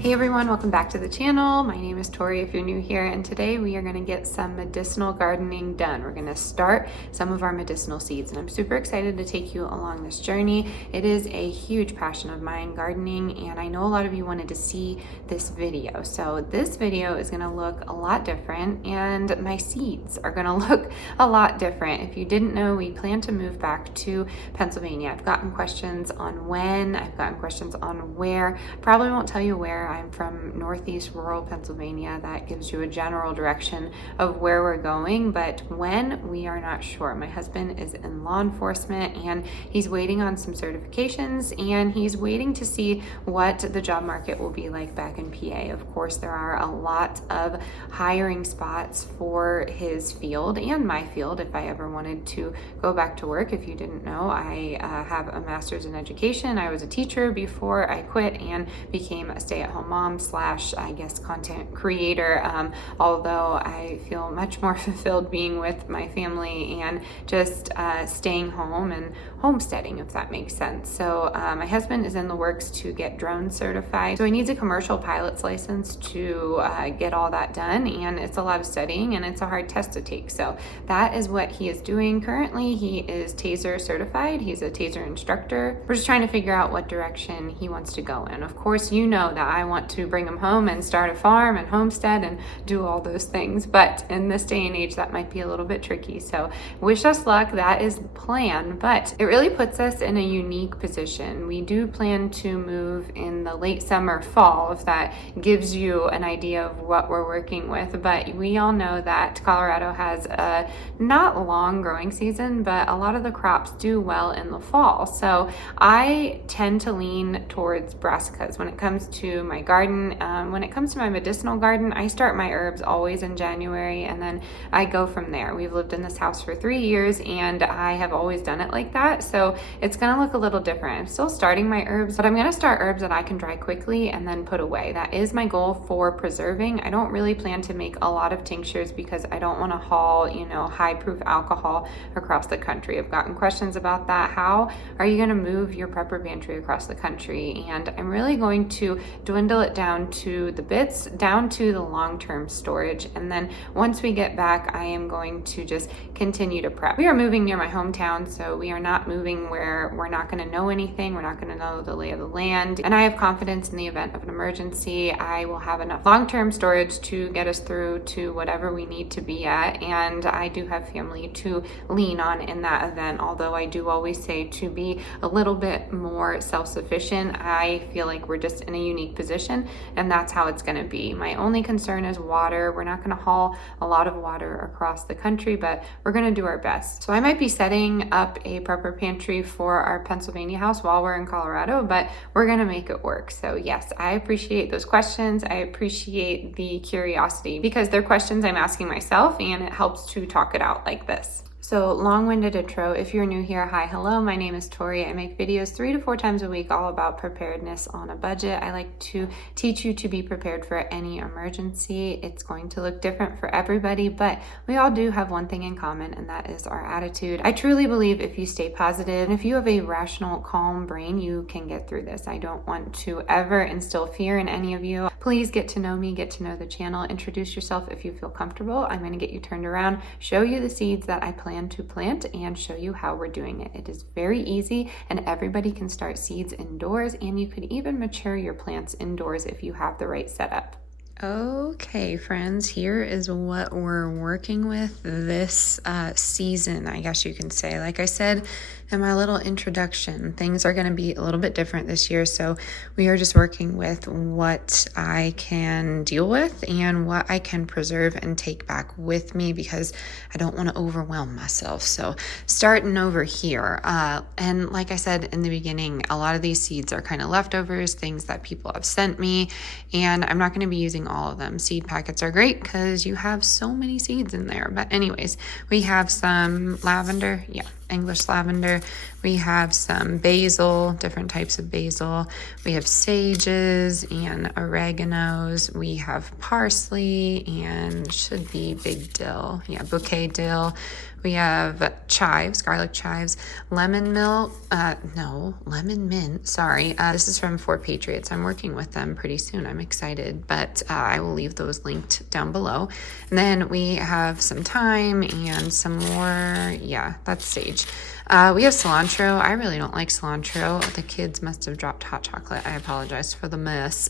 Hey everyone, welcome back to the channel. My name is Tori if you're new here, and today we are going to get some medicinal gardening done. We're going to start some of our medicinal seeds, and I'm super excited to take you along this journey. It is a huge passion of mine, gardening, and I know a lot of you wanted to see this video. So this video is going to look a lot different, and my seeds are going to look a lot different. If you didn't know, we plan to move back to Pennsylvania. I've gotten questions on when, I've gotten questions on where. I probably won't tell you where. I'm from Northeast rural Pennsylvania. That gives you a general direction of where we're going, but when, we are not sure. My husband is in law enforcement and he's waiting on some certifications, and he's waiting to see what the job market will be like back in PA. Of course, there are a lot of hiring spots for his field and my field if I ever wanted to go back to work. If you didn't know, I have a master's in education. I was a teacher before I quit and became a stay-at-home mom slash, I guess, content creator, although I feel much more fulfilled being with my family and just staying home and homesteading, if that makes sense. So my husband is in the works to get drone certified, so he needs a commercial pilot's license to get all that done, and it's a lot of studying and it's a hard test to take. So that is what he is doing currently. He is taser certified. He's a taser instructor. We're just trying to figure out what direction he wants to go in. Of course, you know that I want to bring him home and start a farm and homestead and do all those things, but in this day and age that might be a little bit tricky. So wish us luck. That is the plan, but it really puts us in a unique position. We do plan to move in the late summer, fall, if that gives you an idea of what we're working with. But we all know that Colorado has a not long growing season, but a lot of the crops do well in the fall. So I tend to lean towards brassicas when it comes to my garden. When it comes to my medicinal garden, I start my herbs always in January and then I go from there. We've lived in this house for 3 years and I have always done it like that. So it's gonna look a little different. I'm still starting my herbs, but I'm gonna start herbs that I can dry quickly and then put away. That is my goal for preserving. I don't really plan to make a lot of tinctures because I don't wanna haul, high proof alcohol across the country. I've gotten questions about that. How are you gonna move your prepper pantry across the country? And I'm really going to dwindle it down to the bits, down to the long-term storage. And then once we get back, I am going to just continue to prep. We are moving near my hometown, so we are not moving where we're not going to know anything. We're not going to know the lay of the land. And I have confidence in the event of an emergency, I will have enough long-term storage to get us through to whatever we need to be at. And I do have family to lean on in that event, although I do always say to be a little bit more self-sufficient. I feel like we're just in a unique position, and that's how it's going to be. My only concern is water. We're not going to haul a lot of water across the country, but we're going to do our best. So I might be setting up a prepper pantry for our Pennsylvania house while we're in Colorado, but we're going to make it work. So yes, I appreciate those questions. I appreciate the curiosity because they're questions I'm asking myself, and it helps to talk it out like this. So long-winded intro. If you're new here, hi, hello, my name is Tori. I make videos 3 to 4 times a week all about preparedness on a budget. I like to teach you to be prepared for any emergency. It's going to look different for everybody, but we all do have one thing in common, and that is our attitude. I truly believe if you stay positive and if you have a rational, calm brain, you can get through this. I don't want to ever instill fear in any of you. Please get to know me, get to know the channel, introduce yourself if you feel comfortable. I'm going to get you turned around, show you the seeds that I plan to plant, and show you how we're doing it. It is very easy, and everybody can start seeds indoors, and you could even mature your plants indoors if you have the right setup. Okay, friends, here is what we're working with this season, I guess you can say. Like I said in my little introduction, things are going to be a little bit different this year, so we are just working with what I can deal with and what I can preserve and take back with me because I don't want to overwhelm myself. So starting over here, and like I said in the beginning, a lot of these seeds are kind of leftovers, things that people have sent me, and I'm not going to be using all of them. Seed packets are great because you have so many seeds in there. But anyways, we have some lavender, English lavender. We have some basil, different types of basil. We have sages and oreganos. We have parsley and should be big dill. Yeah, bouquet dill. We have chives, garlic chives, lemon mint, sorry. This is from For Patriots. I'm working with them pretty soon. I'm excited, but I will leave those linked down below. And then we have some thyme and some more, yeah, that's sage. We have cilantro. I really don't like cilantro. The kids must have dropped hot chocolate. I apologize for the mess.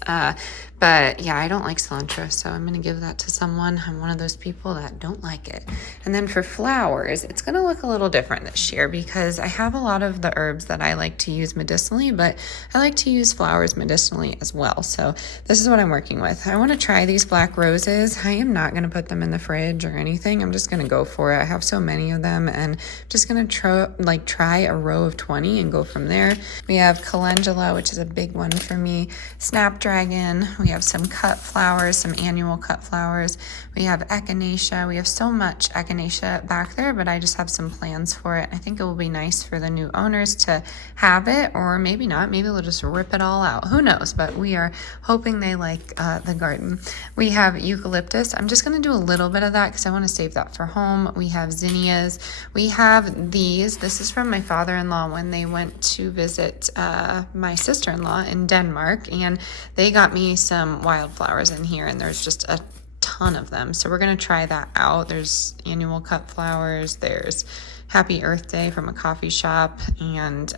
But yeah, I don't like cilantro, so I'm going to give that to someone. I'm one of those people that don't like it. And then for flowers, it's going to look a little different this year because I have a lot of the herbs that I like to use medicinally, but I like to use flowers medicinally as well. So this is what I'm working with. I want to try these black roses. I am not going to put them in the fridge or anything. I'm just going to go for it. I have so many of them, and I'm just going to try a row of 20 and go from there. We have calendula, which is a big one for me. Snapdragon. We have some cut flowers, some annual cut flowers. We have echinacea. We have so much echinacea back there, but I just have some plans for it. I think it will be nice for the new owners to have it, or maybe not. Maybe they'll just rip it all out. Who knows? But we are hoping they like the garden. We have eucalyptus. I'm just going to do a little bit of that because I want to save that for home. We have zinnias. We have these. This is from my father-in-law when they went to visit my sister-in-law in Denmark, and they got me some wildflowers in here, and there's just a ton of them. So we're going to try that out. There's annual cut flowers. There's Happy Earth Day from a coffee shop. And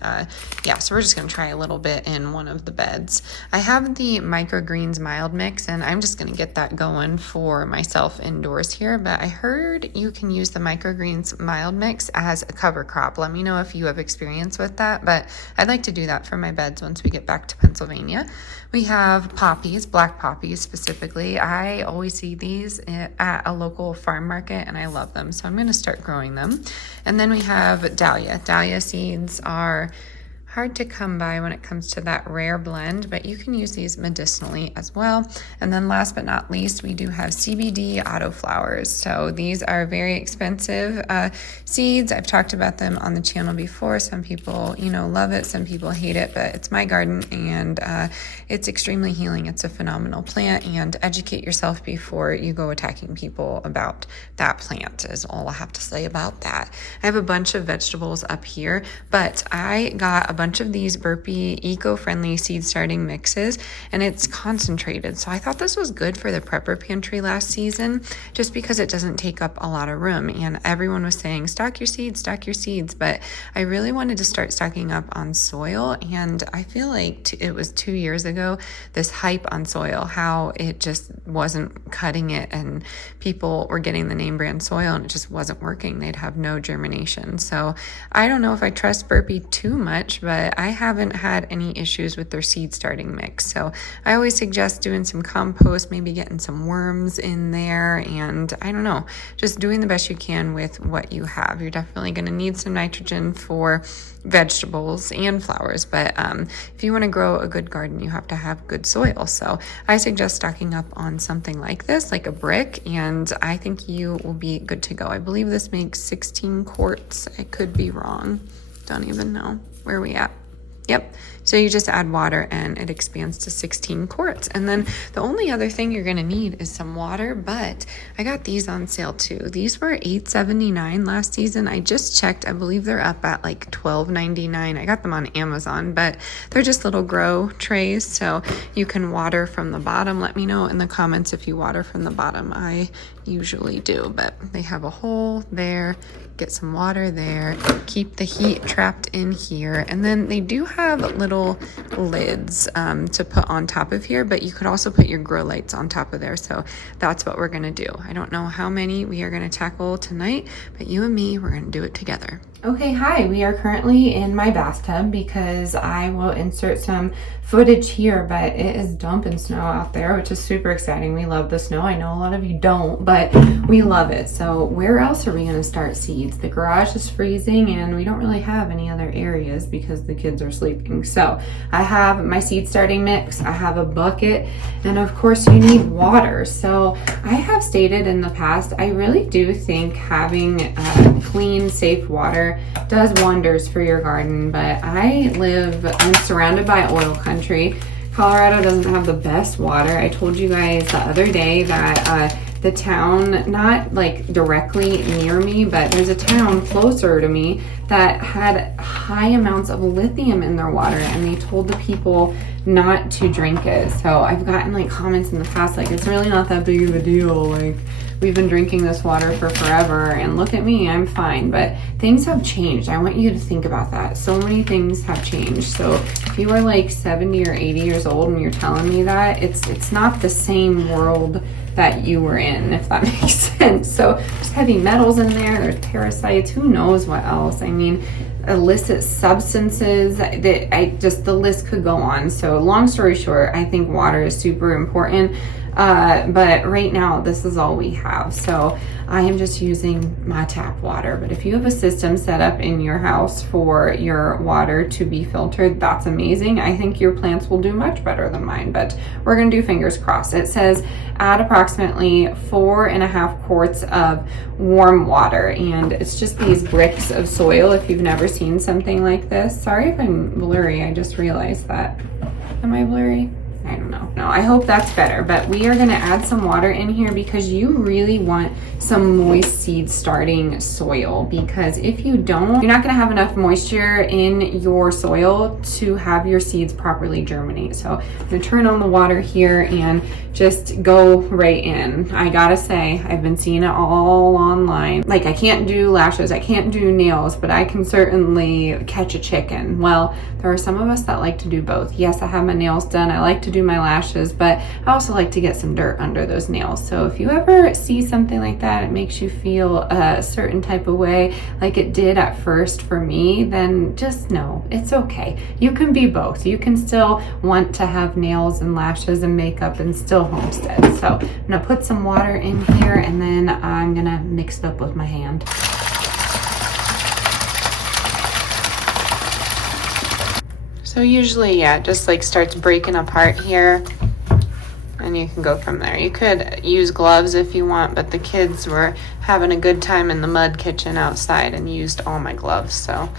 yeah, so we're just going to try a little bit in one of the beds. I have the microgreens mild mix, and I'm just going to get that going for myself indoors here. But I heard you can use the microgreens mild mix as a cover crop. Let me know if you have experience with that, but I'd like to do that for my beds once we get back to Pennsylvania. We have poppies, black poppies specifically. I always see these at a local farm market, and I love them. So I'm going to start growing them. And then we have dahlia. Dahlia seeds are hard to come by when it comes to that rare blend, but you can use these medicinally as well. And then last but not least, we do have CBD autoflowers. So these are very expensive seeds. I've talked about them on the channel before. Some people, love it. Some people hate it, but it's my garden, and it's extremely healing. It's a phenomenal plant, and educate yourself before you go attacking people about that plant is all I have to say about that. I have a bunch of vegetables up here, but I got a bunch of these Burpee eco-friendly seed starting mixes, and it's concentrated. So I thought this was good for the prepper pantry last season, just because it doesn't take up a lot of room. And everyone was saying, stock your seeds, but I really wanted to start stocking up on soil. And I feel like it was 2 years ago, this hype on soil, how it just wasn't cutting it, and people were getting the name brand soil and it just wasn't working. They'd have no germination. So I don't know if I trust Burpee too much, but I haven't had any issues with their seed starting mix. So I always suggest doing some compost, maybe getting some worms in there, and I don't know, just doing the best you can with what you have. You're definitely going to need some nitrogen for vegetables and flowers, but if you want to grow a good garden, you have to have good soil. So I suggest stocking up on something like this, like a brick, and I think you will be good to go. I believe this makes 16 quarts. I could be wrong. Don't even know. Where are we at? Yep. So you just add water and it expands to 16 quarts. And then the only other thing you're going to need is some water, but I got these on sale too. These were $8.79 last season. I just checked. I believe they're up at like $12.99. I got them on Amazon, but they're just little grow trays. So you can water from the bottom. Let me know in the comments if you water from the bottom. I usually do, but they have a hole there. Get some water there, keep the heat trapped in here, and then they do have little lids to put on top of here, but you could also put your grow lights on top of there. So that's what we're gonna do. I don't know how many we are gonna tackle tonight, but you and me, we're gonna do it together. Okay, hi, we are currently in my bathtub because I will insert some footage here, but it is dumping snow out there, which is super exciting. We love the snow. I know a lot of you don't, but we love it. So where else are we gonna start seeds? The garage is freezing and we don't really have any other areas because the kids are sleeping. So I I have my seed starting mix, I have a bucket, and of course you need water. So I have stated in the past, I really do think having clean, safe water does wonders for your garden. But I'm surrounded by oil country. Colorado doesn't have the best water. I told you guys the other day that the town, not like directly near me, but there's a town closer to me that had high amounts of lithium in their water, and they told the people not to drink it. So I've gotten like comments in the past like, it's really not that big of a deal, like we've been drinking this water for forever and look at me, I'm fine. But things have changed. I want you to think about that. So many things have changed. So if you are like 70 or 80 years old and you're telling me that, it's not the same world that you were in, if that makes sense. So there's heavy metals in there, there's parasites, who knows what else. I mean, illicit substances, the list could go on. So long story short, I think water is super important. But right now this is all we have. So I am just using my tap water. But if you have a system set up in your house for your water to be filtered, that's amazing. I think your plants will do much better than mine, but we're gonna do fingers crossed. It says add approximately 4.5 quarts of warm water, and it's just these bricks of soil. If you've never seen something like this, sorry if I'm blurry, I just realized that. Am I blurry? I don't know. No, I hope that's better. But we are going to add some water in here because you really want some moist seed starting soil, because if you don't, you're not going to have enough moisture in your soil to have your seeds properly germinate. So I'm going to turn on the water here and just go right in. I gotta say, I've been seeing it all online. Like, I can't do lashes, I can't do nails, but I can certainly catch a chicken. Well, there are some of us that like to do both. Yes, I have my nails done, I like to do my lashes, but I also like to get some dirt under those nails. So if you ever see something like that, it makes you feel a certain type of way, like it did at first for me, then just know it's okay. You can be both. You can still want to have nails and lashes and makeup and still homestead. So I'm gonna put some water in here, and then I'm gonna mix it up with my hand. So usually, yeah, it just like starts breaking apart here, and you can go from there. You could use gloves if you want, but the kids were having a good time in the mud kitchen outside and used all my gloves, so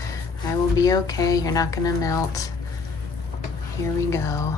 I will be okay. You're not gonna melt. Here we go.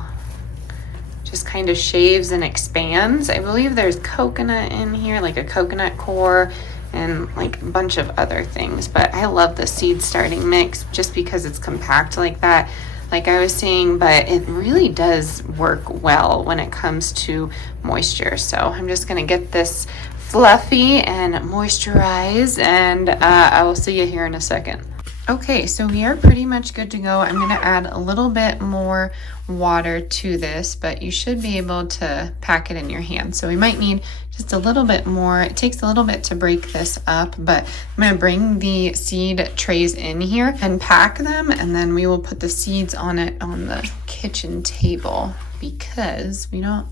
Just kind of shaves and expands. I believe there's coconut in here, like a coconut core, and like a bunch of other things. But I love the seed starting mix just because it's compact like that, like I was saying, but it really does work well when it comes to moisture. So I'm just gonna get this fluffy and moisturize, and I will see you here in a second. Okay, so we are pretty much good to go. I'm gonna add a little bit more water to this, but you should be able to pack it in your hand. So we might need just a little bit more. It takes a little bit to break this up, but I'm gonna bring the seed trays in here and pack them, and then we will put the seeds on it on the kitchen table, because we don't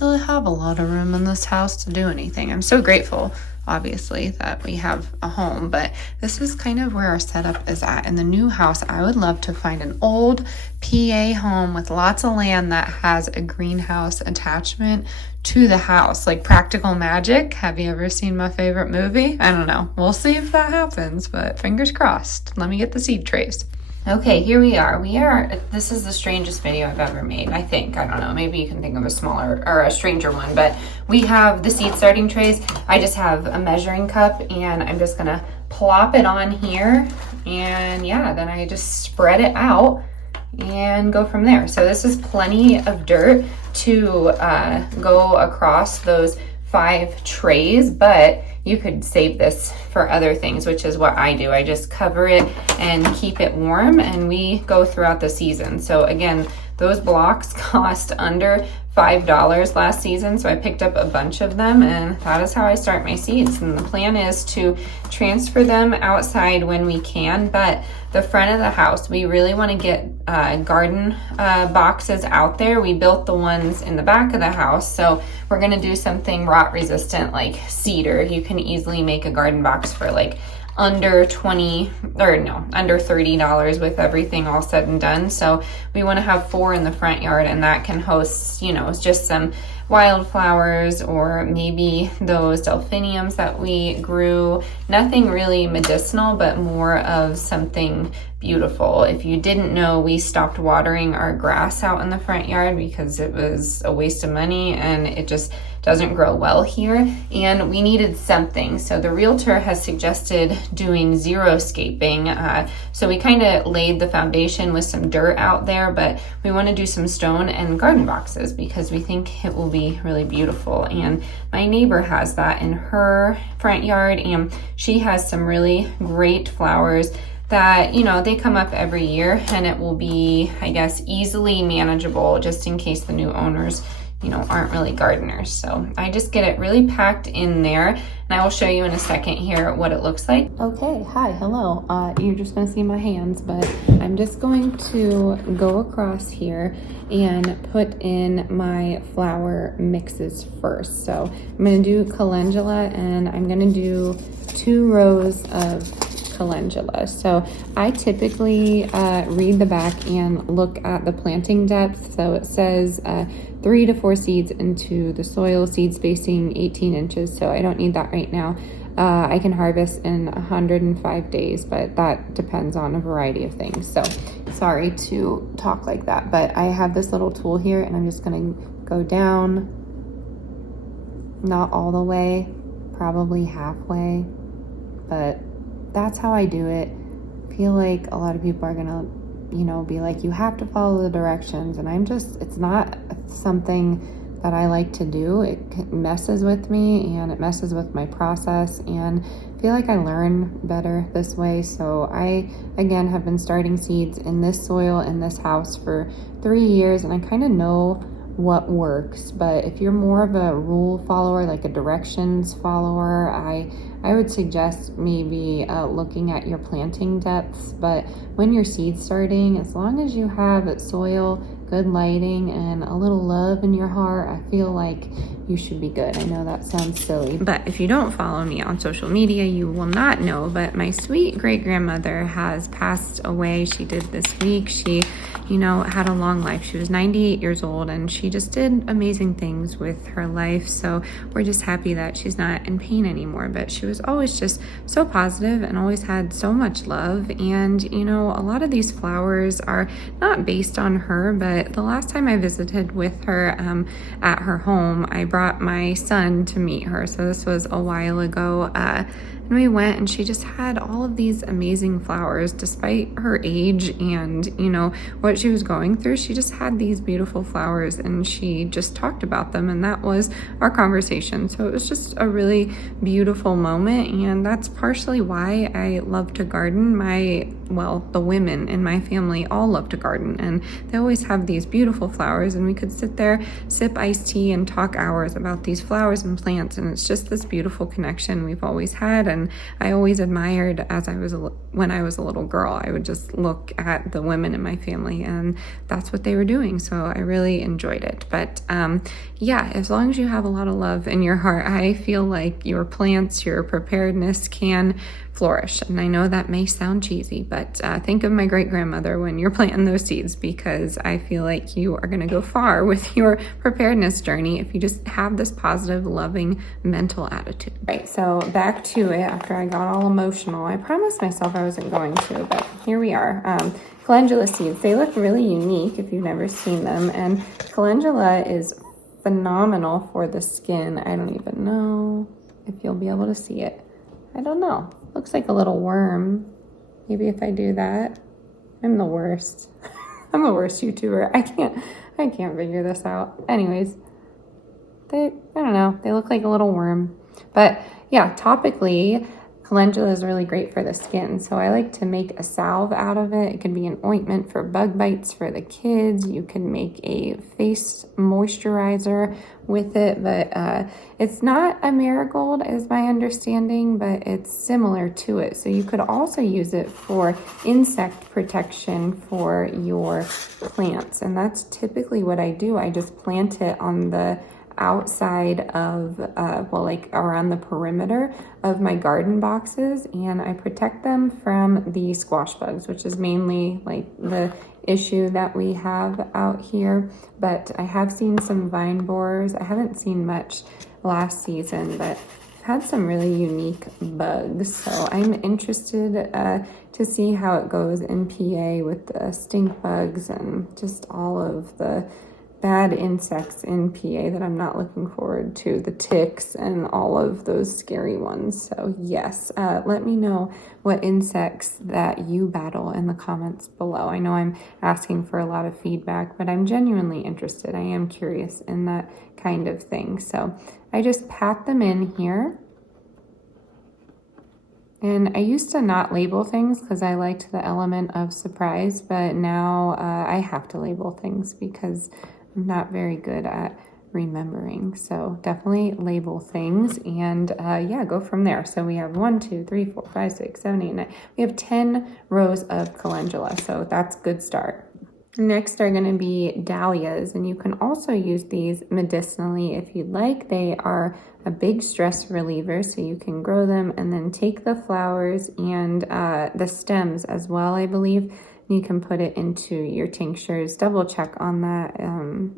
really have a lot of room in this house to do anything. I'm so grateful, obviously, that we have a home, but this is kind of where our setup is at. In the new house, I would love to find an old PA home with lots of land that has a greenhouse attachment to the house, like Practical Magic. Have you ever seen my favorite movie? I don't know. We'll see if that happens, but fingers crossed. Let me get the seed trays. Okay, here we are. This is the strangest video I've ever made, I think. I don't know, maybe you can think of a smaller or a stranger one, but we have the seed starting trays. I just have a measuring cup, and I'm just gonna plop it on here, and yeah, then I just spread it out and go from there. So this is plenty of dirt to go across those 5 trays, but you could save this for other things, which is what I do. I just cover it and keep it warm, and we go throughout the season. So again, those blocks cost under $5 last season, so I picked up a bunch of them, and that is how I start my seeds. And the plan is to transfer them outside when we can, but the front of the house, we really want to get garden boxes out there. We built the ones in the back of the house, so we're going to do something rot resistant like cedar. You can easily make a garden box for like under under $30 with everything all said and done. So we want to have 4 in the front yard, and that can host, you know, just some wildflowers or maybe those delphiniums that we grew. Nothing really medicinal, but more of something beautiful. If you didn't know, we stopped watering our grass out in the front yard because it was a waste of money and it just doesn't grow well here, and we needed something. So the realtor has suggested doing xeriscaping. So we kind of laid the foundation with some dirt out there, but we want to do some stone and garden boxes because we think it will be really beautiful. And my neighbor has that in her front yard, and she has some really great flowers that, you know, they come up every year, and it will be, I guess, easily manageable just in case the new owners, you know, aren't really gardeners. So I just get it really packed in there, and I will show you in a second here what it looks like. Okay, hi, hello. You're just gonna see my hands, but I'm just going to go across here and put in my flower mixes first. So I'm gonna do calendula, and I'm gonna do 2 rows of calendula. So I typically read the back and look at the planting depth. So it says 3 to 4 seeds into the soil, seed spacing 18 inches. So I don't need that right now. I can harvest in 105 days, but that depends on a variety of things. So sorry to talk like that, but I have this little tool here, and I'm just gonna go down, not all the way, probably halfway, but that's how I do it. I feel like a lot of people are gonna, you know, be like, you have to follow the directions, and it's not something that I like to do. It messes with me, and it messes with my process, and I feel like I learn better this way. So I, again, have been starting seeds in this soil in this house for 3 years, and I kind of know what works. But if you're more of a rule follower, like a directions follower, I would suggest maybe looking at your planting depths. But when you're seed starting, as long as you have soil, good lighting, and a little love in your heart, I feel like you should be good. I know that sounds silly, but if you don't follow me on social media, you will not know, but my sweet great-grandmother has passed away. She did this week. She, you know, had a long life. She was 98 years old, and she just did amazing things with her life. So we're just happy that she's not in pain anymore, but she was always just so positive and always had so much love. And, you know, a lot of these flowers are not based on her, but the last time I visited with her at her home, I brought my son to meet her. So this was a while ago. And we went, and she just had all of these amazing flowers despite her age and, you know, what she was going through. She just had these beautiful flowers, and she just talked about them, and that was our conversation. So it was just a really beautiful moment, and that's partially why I love to garden. The women in my family all love to garden, and they always have these beautiful flowers, and we could sit there, sip iced tea, and talk hours about these flowers and plants, and it's just this beautiful connection we've always had. And I always admired when I was a little girl. I would just look at the women in my family, and that's what they were doing. So I really enjoyed it. But yeah, as long as you have a lot of love in your heart, I feel like your plants, your preparedness can flourish. And I know that may sound cheesy, but think of my great-grandmother when you're planting those seeds, because I feel like you are going to go far with your preparedness journey if you just have this positive, loving, mental attitude. Right, so back to it after I got all emotional. I promised myself I wasn't going to, but here we are. Calendula seeds, they look really unique if you've never seen them, and calendula is phenomenal for the skin. I don't even know if you'll be able to see it. I don't know. Looks like a little worm. Maybe if I do that. I'm the worst. I'm the worst YouTuber. I can't figure this out. Anyways, I don't know. They look like a little worm. But yeah, topically, calendula is really great for the skin. So I like to make a salve out of it. It could be an ointment for bug bites for the kids. You can make a face moisturizer with it, but it's not a marigold is my understanding, but it's similar to it. So you could also use it for insect protection for your plants, and that's typically what I do. I just plant it on the outside of, well, like around the perimeter of my garden boxes, and I protect them from the squash bugs, which is mainly like the issue that we have out here. But I have seen some vine borers. I haven't seen much last season, but had some really unique bugs, so I'm interested to see how it goes in PA with the stink bugs and just all of the bad insects in PA that I'm not looking forward to, the ticks and all of those scary ones. So yes, let me know what insects that you battle in the comments below. I know I'm asking for a lot of feedback, but I'm genuinely interested. I am curious in that kind of thing. So I just pat them in here. And I used to not label things because I liked the element of surprise, but now I have to label things because I'm not very good at remembering. So definitely label things and yeah, go from there. So we have 1, 2, 3, 4, 5, 6, 7, 8, 9. We have 10 rows of calendula, so that's a good start. Next are going to be dahlias, and you can also use these medicinally if you'd like. They are a big stress reliever, so you can grow them and then take the flowers and the stems as well, I believe. You can put it into your tinctures. Double check on that.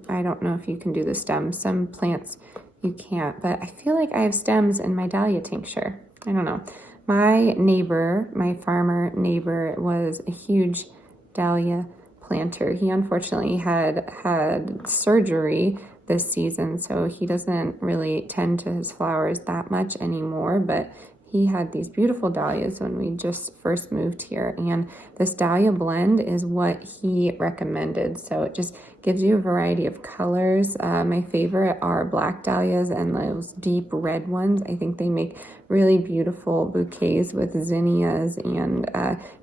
I don't know if you can do the stems. Some plants you can't, but I feel like I have stems in my dahlia tincture. I don't know. My neighbor, my farmer neighbor, was a huge dahlia planter. He unfortunately had surgery this season, so he doesn't really tend to his flowers that much anymore, but he had these beautiful dahlias when we just first moved here, and this dahlia blend is what he recommended. So it just gives you a variety of colors. My favorite are black dahlias and those deep red ones. I think they make really beautiful bouquets with zinnias and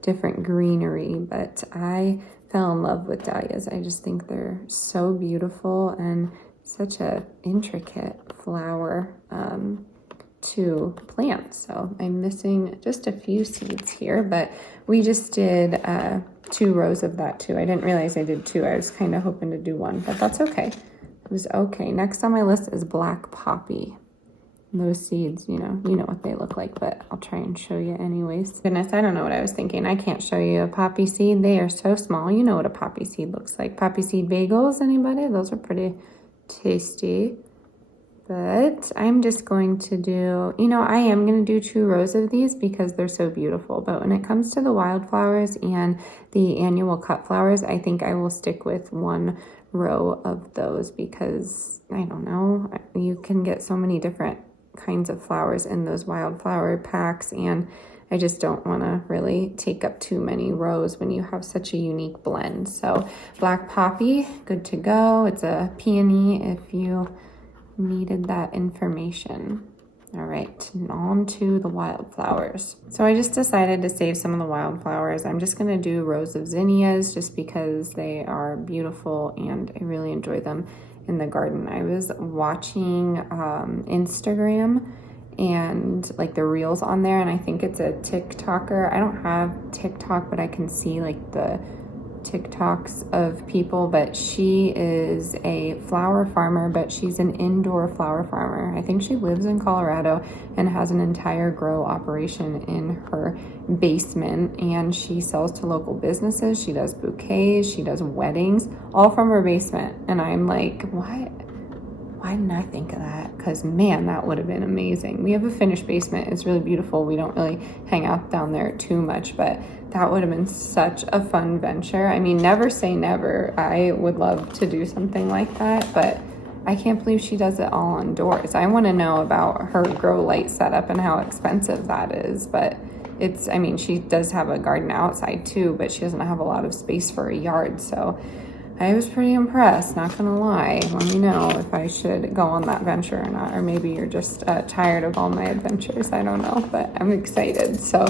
different greenery, but I fell in love with dahlias. I just think they're so beautiful and such a intricate flower to plant. So I'm missing just a few seeds here, but we just did 2 rows of that too. I didn't realize I did 2. I was kind of hoping to do 1, but that's okay. It was okay. Next on my list is black poppy. Those seeds, you know what they look like, but I'll try and show you anyways. Goodness, I don't know what I was thinking. I can't show you a poppy seed. They are so small. You know what a poppy seed looks like. Poppy seed bagels, anybody? Those are pretty tasty. But I'm just going to do, I am going to do 2 rows of these because they're so beautiful. But when it comes to the wildflowers and the annual cut flowers, I think I will stick with 1 row of those because, I don't know, you can get so many different kinds of flowers in those wildflower packs, and I just don't want to really take up too many rows when you have such a unique blend. So black poppy, good to go. It's a peony if you needed that information. All right, on to the wildflowers. So I just decided to save some of the wildflowers. I'm just going to do rows of zinnias just because they are beautiful and I really enjoy them in the garden. I was watching Instagram and like the reels on there, and I think it's a TikToker. I don't have TikTok, but I can see like the TikToks of people, but she is a flower farmer, but she's an indoor flower farmer. I think she lives in Colorado and has an entire grow operation in her basement, and she sells to local businesses. She does bouquets, she does weddings, all from her basement. And I'm like, why didn't I think of that? Because man, that would have been amazing. We have a finished basement. It's really beautiful. We don't really hang out down there too much, but that would have been such a fun venture. I mean, never say never. I would love to do something like that, but I can't believe she does it all indoors. I want to know about her grow light setup and how expensive that is, but she does have a garden outside too, but she doesn't have a lot of space for a yard, so I was pretty impressed, not gonna lie. Let me know if I should go on that venture or not, or maybe you're just tired of all my adventures. I don't know, but I'm excited. So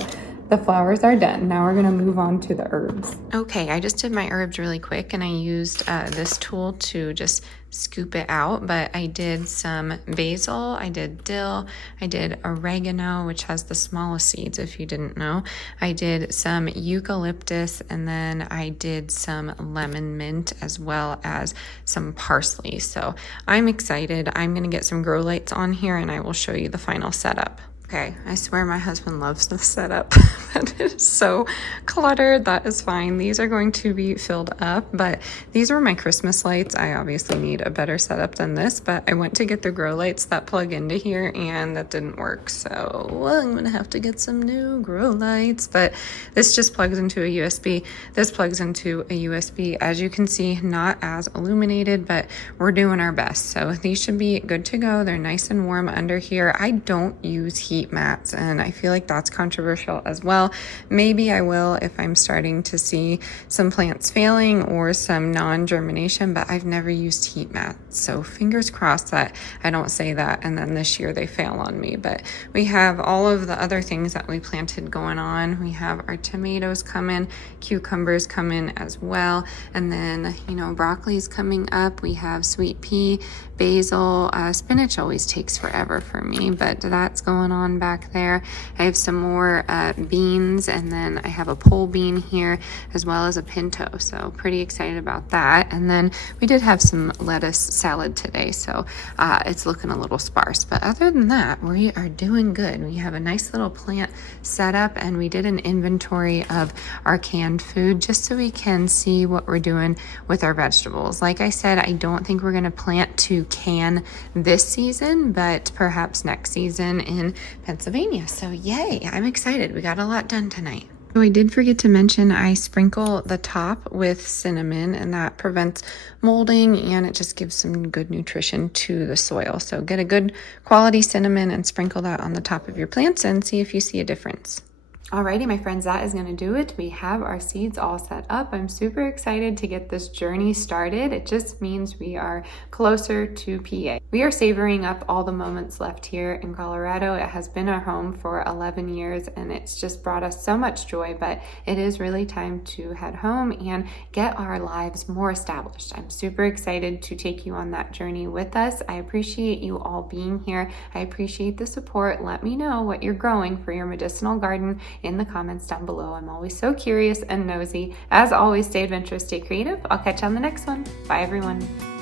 The flowers are done. Now we're gonna move on to the herbs. Okay, I just did my herbs really quick and I used this tool to just scoop it out, but I did some basil, I did dill, I did oregano, which has the smallest seeds if you didn't know. I did some eucalyptus, and then I did some lemon mint as well as some parsley. So I'm excited. I'm gonna get some grow lights on here and I will show you the final setup. Okay, I swear my husband loves this setup, but it is so cluttered. That is fine. These are going to be filled up, but these are my Christmas lights. I obviously need a better setup than this, but I went to get the grow lights that plug into here and that didn't work. So I'm gonna have to get some new grow lights, but this just plugs into a USB. This plugs into a USB. As you can see, not as illuminated, but we're doing our best. So these should be good to go. They're nice and warm under here. I don't use heat mats, and I feel like that's controversial as well. Maybe I will if I'm starting to see some plants failing or some non-germination, but I've never used heat mats, so fingers crossed that I don't say that and then this year they fail on me. But we have all of the other things that we planted going on. We have our tomatoes coming, cucumbers coming as well, and then broccoli's coming up. We have sweet pea, basil, spinach always takes forever for me, but that's going on back there. I have some more beans, and then I have a pole bean here as well as a pinto, so pretty excited about that. And then we did have some lettuce salad today, so it's looking a little sparse, but other than that we are doing good. We have a nice little plant setup, and we did an inventory of our canned food just so we can see what we're doing with our vegetables. Like I said, I don't think we're going to plant to can this season, but perhaps next season in Pennsylvania. So yay, I'm excited. We got a lot done tonight. So I did forget to mention I sprinkle the top with cinnamon, and that prevents molding and it just gives some good nutrition to the soil. So get a good quality cinnamon and sprinkle that on the top of your plants and see if you see a difference. Alrighty, my friends, that is going to do it. We have our seeds all set up. I'm super excited to get this journey started. It just means we are closer to PA. We are savoring up all the moments left here in Colorado. It has been our home for 11 years and it's just brought us so much joy, but it is really time to head home and get our lives more established. I'm super excited to take you on that journey with us. I appreciate you all being here. I appreciate the support. Let me know what you're growing for your medicinal garden in the comments down below. I'm always so curious and nosy. As always, stay adventurous, stay creative. I'll catch you on the next one. Bye, everyone.